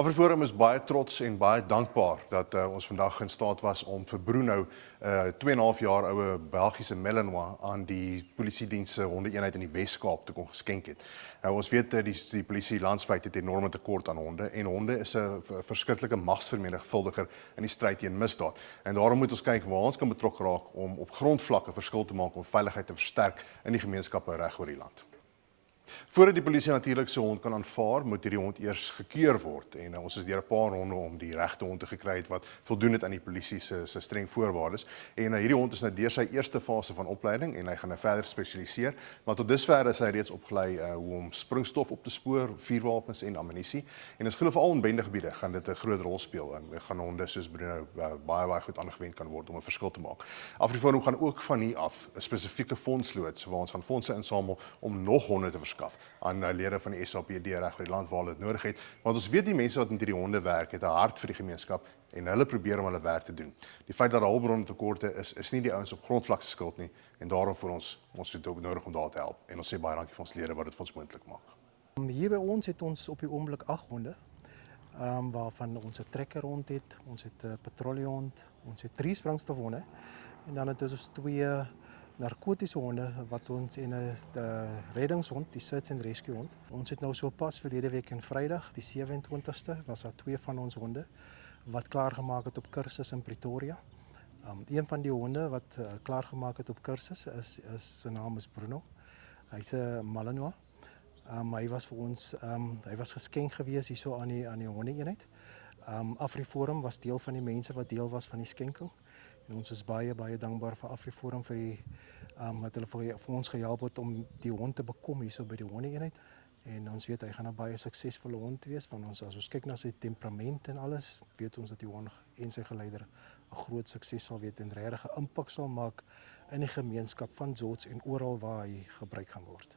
AfriForum is baie trots en baie dankbaar dat ons vandag in staat was om vir Bruno, 2,5 jaar oue Belgiese Malinois, aan die polisiediens se hondeeenheid in die Wes-Kaap te kon geskenk het. Ons weet die polisie landwyd het enorme tekort aan honde en honde is 'n verskriklike magsvermenigvuldiger in die stryd teen misdaad. En daarom moet ons kyk waar ons kan betrokke raak om op grondvlakke verskil te maak om veiligheid te versterk in die gemeenskappe reg oor die land. Voordat die polisie natuurlik so 'n hond kan aanvaar, moet hierdie hond eers gekeur word en ons is deur 'n paar ronde om die regte hond te gekry het wat voldoen het aan die polisie se streng voorwaardes. En hierdie hond is nou deur sy eerste fase van opleiding en hy gaan nou verder spesialiseer, maar tot dusver is hy reeds opgelei hoe om springstof op te spoor, vuurwapens en ammunisie. En ons glo veral in bendegebiede gaan dit 'n groot rol speel en gaan honde soos Bruno baie goed aangewend kan word om 'n verskil te maak. AfriForum gaan ook van hier af 'n spesifieke fonds loods waar ons gaan fondse insamel om nog honde te verskaf aan lede van die SAPD reg oor die land waar hulle dit nodig het, want ons weet die mense wat met hierdie honde werk het 'n hart vir die gemeenskap en hulle probeer om hulle werk te doen. Die feit dat daar hulpbronne tekorte is nie die ouens op grondvlak se skuld nie en daarom vir ons het ook nodig om daar te help en ons sê baie dankie vir ons lede wat dit vir ons moontlik maak. Hier by ons het ons op die oomblik 8 honde, waarvan ons 'n trekkerhond het, ons het 'n patrouillehond, ons het 3 springstofhonde en dan het ons 2 narkotiese honde wat ons en 'n reddingshond, die search and rescue hond. Ons het nou so pas verlede week en Vrydag, die 27ste, was daar 2 van ons honde wat klaargemaak het op kursus in Pretoria. Een van die honde wat klaargemaak het op kursus is sy naam is Bruno. Hy's 'n Malinois. Hy was vir ons hy was geskenk gewees hierso aan die hondeeenheid. AfriForum was deel van die mense wat deel was van die skenking. En ons is baie dankbaar vir AfriForum vir die wat hulle vir ons gehelp het om die hond te bekom hierso by die hondeeenheid. En ons weet hy gaan 'n baie suksesvolle hond wees, want as ons kyk na sy temperament en alles, weet ons dat die hond en sy geleider 'n groot sukses sal wees en regtig 'n impak sal maak in die gemeenskap van George en oral waar hy gebruik gaan word.